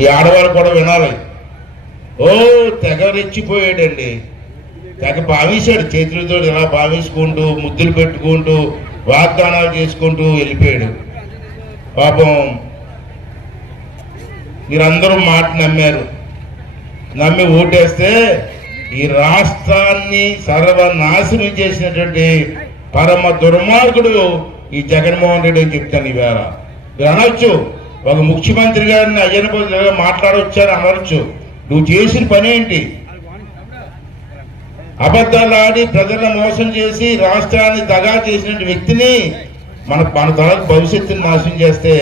ఈ ఆడవాళ్ళు కూడా వినాలి. ఓ తెగ రెచ్చిపోయాడండి. తెగ భావించాడు చేతులతో ఇలా భావించుకుంటూ ముద్దులు పెట్టుకుంటూ వాగ్దానాలు చేసుకుంటూ వెళ్ళిపోయాడు. పాపం మీరందరూ మాట నమ్మారు. నమ్మి ఓటేస్తే ఈ రాష్ట్రాన్ని సర్వనాశనం చేసినటువంటి పరమ దుర్మార్గుడు ఈ జగన్మోహన్ రెడ్డి అని చెప్తాను ఈవేళ మీరు అనొచ్చు. ఒక ముఖ్యమంత్రి గారిని అయ్యన మాట్లాడొచ్చారు మాట్లాడొచ్చని నువ్వు చేసిన పని ఏంటి అబద్ధాలు ఆడి ప్రజలను మోసం చేసి రాష్ట్రాన్ని దగా చేసిన వ్యక్తిని మన మన తలకు భవిష్యత్తుని నాశనం చేస్తే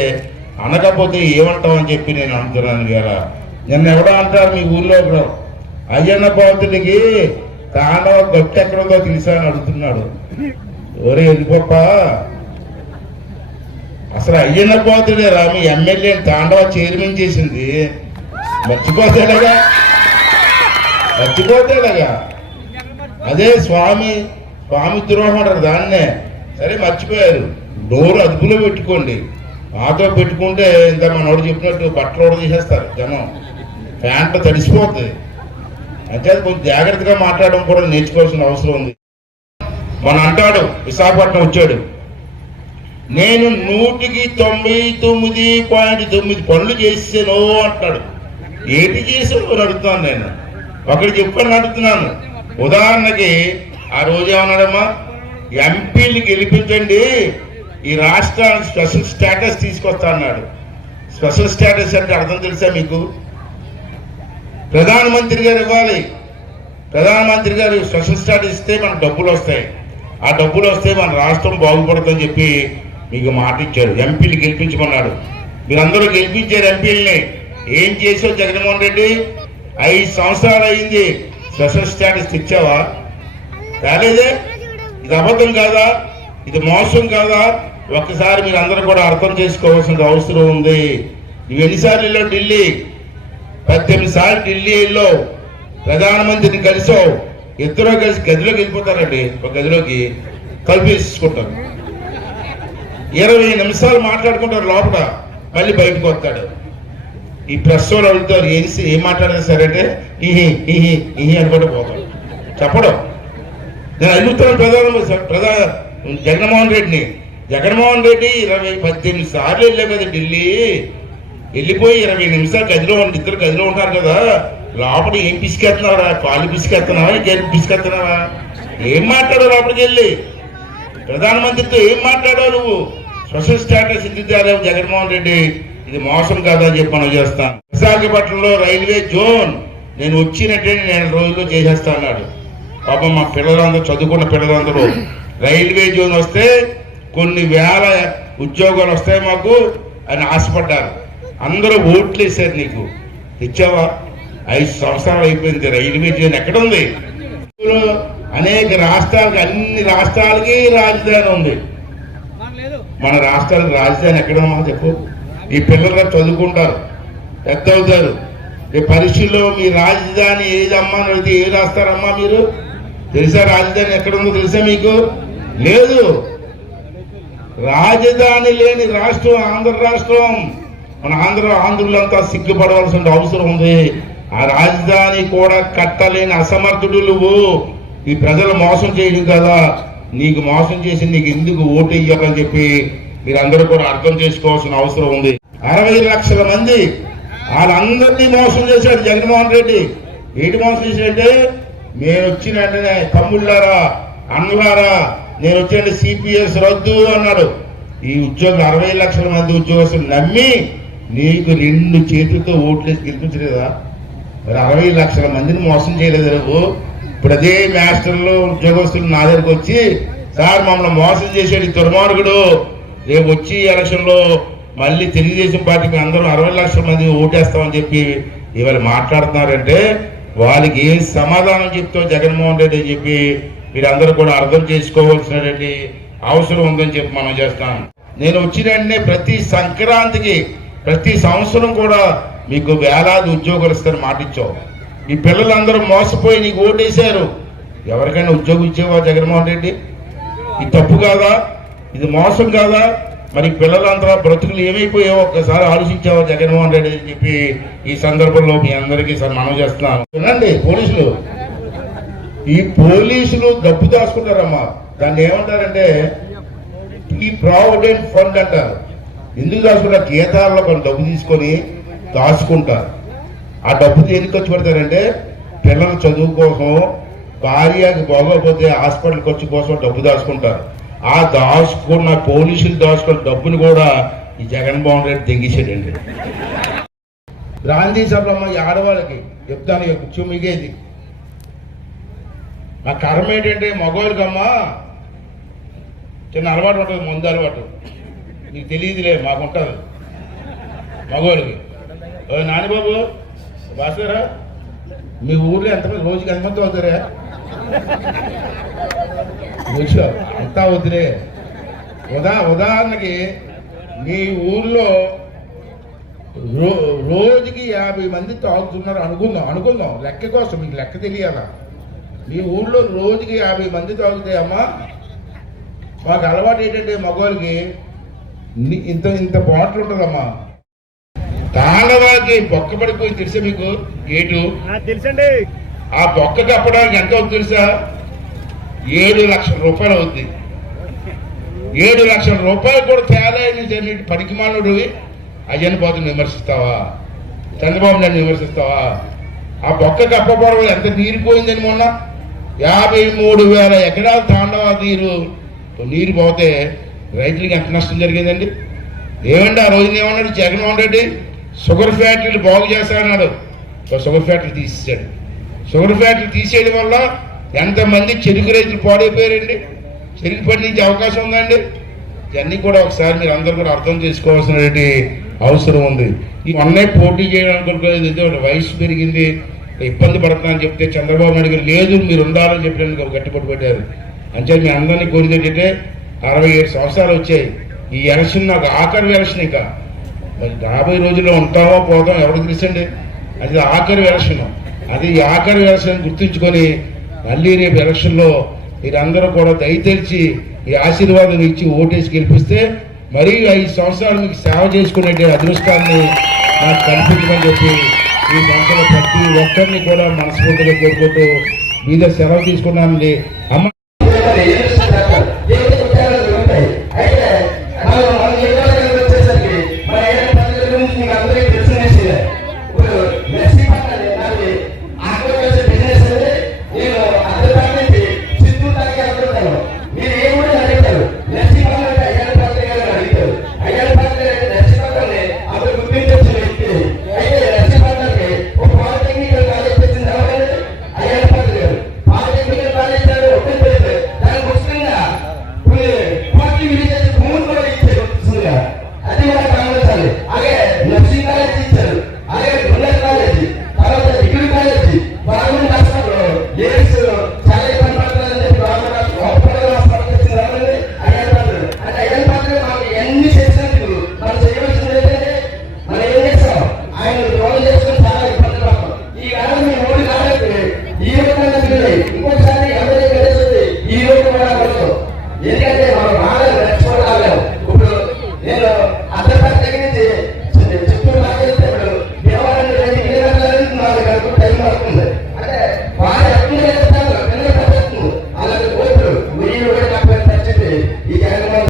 అనకపోతే ఏమంటామని చెప్పి నేను అంటున్నాను కదా నిన్న ఎవడో అంటారు మీ ఊర్లో అయ్యన్న భవంతుడికి తాండవ గట్టి ఎక్కడో తెలుసా అని అడుగుతున్నాడు. ఎవరే వెళ్ళిపోప్ప అసలు అయ్యన్న పోతుడే రా మీ ఎమ్మెల్యే తాండవ చైర్మన్ చేసింది. మర్చిపోతేలాగా? మర్చిపోతేలాగా? అదే స్వామి స్వామి ద్రోహం అంటారు దాన్నే. సరే మర్చిపోయారు. డోర్ అదుపులో పెట్టుకోండి. మాతో పెట్టుకుంటే ఇంత మనోడు చెప్పినట్టు బట్టలు కూడా తీసేస్తారు జనం. ప్యాంట్ తడిసిపోతుంది అంతే కొంచెం జాగ్రత్తగా మాట్లాడడం కూడా నేర్చుకోవాల్సిన అవసరం ఉంది. మన అంటాడు విశాఖపట్నం వచ్చాడు. నేను నూటికి తొంభై తొమ్మిది పాయింట్ తొమ్మిది పనులు చేసాను అంటాడు. ఏంటి చేసావు అని నేను. ఒకటి చెప్పని అడుగుతున్నాను. ఉదాహరణకి ఆ రోజు ఏమన్నాడమ్మా? ఎంపీలు గెలిపించండి. ఈ రాష్ట్రానికి స్పెషల్ స్టేటస్ తీసుకొస్తా అన్నాడు. స్పెషల్ స్టేటస్ అంటే అర్థం తెలుసా మీకు? ప్రధానమంత్రి గారు ఇవ్వాలి. ప్రధానమంత్రి గారు స్పెషల్ స్టేటస్ ఇస్తే మనకు డబ్బులు వస్తాయి. ఆ డబ్బులు వస్తే మన రాష్ట్రం బాగుపడుతుందని చెప్పి మీకు మాట ఇచ్చారు ఎంపీలు గెలిపించమన్నాడు. మీరందరూ గెలిపించారు ఎంపీలని. ఏం చేసావు జగన్మోహన్ రెడ్డి? ఐదు సంవత్సరాలు అయింది. స్పెషల్ స్టేటస్ తెచ్చావా? రాలేదే? ఇది అబద్ధం కాదా? ఇది మోసం కాదా? ఒక్కసారి మీరు అందరూ కూడా అర్థం చేసుకోవాల్సిన అవసరం ఉంది. నువ్వు ఎన్నిసార్లు వెళ్ళావు ఢిల్లీ? పద్దెనిమిది సార్లు ఢిల్లీ వెళ్ళావు. ప్రధానమంత్రిని కలిసావు. ఇద్దరు కలిసి గదిలోకి వెళ్ళిపోతారండి. ఒక గదిలోకి కల్పించుకుంటారు ఇరవై నిమిషాలు మాట్లాడుకుంటారు లోపల. మళ్ళీ బయటకు వస్తాడు. ఈ ప్రెస్ వాళ్ళు అడుగుతారు ఏం ఏం మాట్లాడారు సరే అంటే ఇహి ఇహి ఇహి అనుకుంటూ పోతాడు. చెప్పడం. నేను అడుగుతాను ప్రధాన ప్రధాన జగన్మోహన్ రెడ్డిని. జగన్మోహన్ రెడ్డి ఇరవై పద్దెనిమిది సార్లు వెళ్ళావు కదా ఢిల్లీ. వెళ్ళిపోయి ఇరవై నిమిషాలు గదిలో ఉండి ఇద్దరు గదిలో ఉంటారు కదా. లోపల ఏం పిసికెత్తున్నారా పాలు పిసికెత్తున్నావా గేరు పిసికెత్తున్నావా ఏం మాట్లాడావు లోపలికి వెళ్ళి? ప్రధానమంత్రితో ఏం మాట్లాడావు నువ్వు? సోషల్ స్టాటస్ ఇద్దారేమో జగన్మోహన్ రెడ్డి ఇది మోసం కాదని అని చెప్పి మనం చేస్తాను విశాఖపట్నంలో రైల్వే జోన్ నేను వచ్చినట్టే నేను రోజుల్లో చేసేస్తా అన్నాడు. పాపం మా పిల్లలందరూ చదువుకున్న పిల్లలందరూ. రైల్వే జోన్ వస్తే కొన్ని వేల ఉద్యోగాలు వస్తాయి మాకు అని ఆశపడ్డారు. అందరూ ఓట్లు వేశారు నీకు. ఇచ్చావా ఐదు సంవత్సరాలు అయిపోయింది. రైల్వే జోన్ ఎక్కడుంది? అనేక రాష్ట్రాలకి అన్ని రాష్ట్రాలకి రాజధాని ఉంది. మన రాష్ట్రాలకు రాజధాని ఎక్కడ చెప్పు. ఈ పిల్లలు చదువుకుంటారు పెద్ద అవుతారు. ఈ పరీక్షల్లో మీ రాజధాని ఏదమ్మా అని అడిగితే ఏ రాస్తారమ్మా మీరు? తెలుసా రాజధాని ఎక్కడ ఉందో తెలుసా మీకు? లేదు. రాజధాని లేని రాష్ట్రం ఆంధ్ర రాష్ట్రం. మన ఆంధ్ర ఆంధ్రులంతా సిగ్గుపడవలసిన అవసరం ఉంది. ఆ రాజధాని కూడా కట్టలేని అసమర్థుడు నువ్వు. ఈ ప్రజలు మోసం చేయడం కదా. నీకు మోసం చేసి నీకు ఎందుకు ఓటు ఇయ్యాలని చెప్పి మీరందరూ కూడా అర్థం చేసుకోవాల్సిన అవసరం ఉంది. అరవై లక్షల మంది వాళ్ళందరినీ మోసం చేశాడు జగన్మోహన్ రెడ్డి. ఏంటి మోసం చేశాడంటే నేను వచ్చిన వెంటనే తమ్ముళ్ళారా అన్నలారా నేను వచ్చే సిపిఎస్ రద్దు అన్నాడు. ఈ ఉద్యోగులు అరవై లక్షల మంది ఉద్యోగస్తులు నమ్మి నీకు రెండు చేతులతో ఓట్లేసి గెలిపించలేదా? మరి అరవై లక్షల మందిని మోసం చేయలేదు నువ్వు ఇప్పుడు అదే మాస్టర్లు ఉద్యోగస్తులు నా దగ్గరకు వచ్చి సార్ మమ్మల్ని మోసం చేసేది దుర్మార్గుడు. రేపు వచ్చి ఎలక్షన్లో మళ్ళీ తెలుగుదేశం పార్టీకి అందరూ అరవై లక్షల మంది ఓటేస్తామని చెప్పి ఇవాళ మాట్లాడుతున్నారంటే వాళ్ళకి ఏం సమాధానం చెప్తావు జగన్మోహన్ రెడ్డి అని చెప్పి మీరందరూ కూడా అర్థం చేసుకోవాల్సినటువంటి అవసరం ఉందని చెప్పి మనం చేస్తాం. నేను వచ్చిన వెంటనే ప్రతి సంక్రాంతికి ప్రతి సంవత్సరం కూడా మీకు వేలాది ఉద్యోగాలు ఇస్తారని మాట ఇచ్చావు మీ పిల్లలందరూ మోసపోయి నీకు ఓటేశారు. ఎవరికైనా ఉద్యోగం ఇచ్చేవా జగన్మోహన్ రెడ్డి? ఇది తప్పు కాదా? ఇది మోసం కాదా? మరి పిల్లలంతా బ్రతుకులు ఏమైపోయావో ఒక్కసారి ఆలోచించావా జగన్మోహన్ రెడ్డి అని చెప్పి ఈ సందర్భంలో మీ అందరికీ సార్ మనం చేస్తున్నాను. వినండి పోలీసులు. ఈ పోలీసులు డబ్బు దాచుకుంటారమ్మా. దాన్ని ఏమంటారంటే ఈ ప్రావిడెంట్ ఫండ్ అంటారు. ఎందుకు దాచుకుంటారు? గీతాల్లో కొన్ని డబ్బు తీసుకొని దాచుకుంటారు ఆ డబ్బు దేనికి ఖర్చు పెడతారంటే పిల్లల చదువు కోసం భార్యకి బాగోకపోతే హాస్పిటల్ ఖర్చు కోసం డబ్బు దాచుకుంటారు ఆ దాచుకున్న పోలీసులు దాచుకున్న డబ్బును కూడా ఈ జగన్మోహన్ రెడ్డి తెంగేసాడండి గాంధీ సభలో ఈ ఆడవాళ్ళకి చెప్తాను కూర్చో మిగేది మా కర్మ ఏంటంటే మగవాళ్ళకమ్మా చిన్న అలవాటు ఉంటుంది ముందు అలవాటు. నీకు తెలియదులే మాకుంటుంది. మగవాళ్ళకి. నానిబాబు బాసారా మీ ఊర్లో ఎంతమంది రోజుకి ఎంతమంది అవుతారా? కూర్చో అంతా వద్దులే ఉదా ఉదాహరణకి మీ ఊర్లో రో రోజుకి యాభై మంది తాగుతున్నారు అనుకుందాం అనుకుందాం. లెక్క కోసం మీకు లెక్క తెలియాలా? మీ ఊళ్ళో రోజుకి యాభై మంది తాగుతాయి అమ్మా. మాకు అలవాటు ఏంటంటే మగవాళ్ళకి ఇంత ఇంత బాటిల్ ఉంటుందమ్మా. తాళవాకి బొక్క పడిపోయి తెలుసా మీకు? గేటు నాకు తెలుసండి. ఆ బొక్క కప్పడానికి ఎంత అవుతుంది తెలుసా? ఏడు లక్షల రూపాయలు అవుద్ది. ఏడు లక్షల రూపాయలు కూడా తేలైన పనికిమానుడు అయ్యని పోతుని విమర్శిస్తావా? చంద్రబాబు నాయుడు విమర్శిస్తావా? ఆ బొక్క కప్పబడవ ఎంత నీరు పోయిందని మొన్న? యాభై మూడు వేల ఎకరాల తాండవ నీరు నీరు పోతే రైతులకి ఎంత నష్టం జరిగిందండి? ఏమండి ఆ రోజున ఏమన్నాడు జగన్మోహన్ రెడ్డి? షుగర్ ఫ్యాక్టరీలు బాగు చేస్తానన్నాడు. షుగర్ ఫ్యాక్టరీ తీసేసాడు షుగర్ ఫ్యాక్టరీ తీసేయడం వల్ల ఎంతమంది చెరుకు రైతులు పాడైపోయారండి? చెరుకు పండించే అవకాశం ఉందండి? ఇవన్నీ కూడా ఒకసారి మీరు అందరూ కూడా అర్థం చేసుకోవాల్సినటువంటి అవసరం ఉంది. ఈ మొన్నే పోటీ చేయడానికి వయసు పెరిగింది. ఇబ్బంది పడుతున్నాను చెప్తే చంద్రబాబు నాయుడు గారు లేదు మీరు ఉండాలని చెప్పడానికి ఒక గట్టిపట్టు పెట్టారు. అంటే మీ అందరినీ కోరిక అరవై ఏడు సంవత్సరాలు వచ్చాయి. ఈ ఎలక్షన్ నాకు ఆఖరి ఎలక్షన్ ఇంకా. మరి రాబోయే రోజుల్లో ఉంటామో పోతాం ఎవరికి తెలుసండి? అది ఆఖరి ఎలక్షన్. అది ఈ ఆఖరి ఎలక్షన్ గుర్తుంచుకొని మళ్ళీ రేపు ఎలక్షన్లో మీరందరూ కూడా దయతెరిచి ఈ ఆశీర్వాదం ఇచ్చి ఓటేసి గెలిపిస్తే మరీ ఐదు సంవత్సరాలు మీకు సేవ చేసుకునే అదృష్టాన్ని నాకు కల్పించమని చెప్పి ఈ సంవత్సరం ప్రతి ఒక్కరిని కూడా మనస్ఫూర్తిగా కోరుకుంటూ మీద సెలవు తీసుకున్నానండి. అమ్మ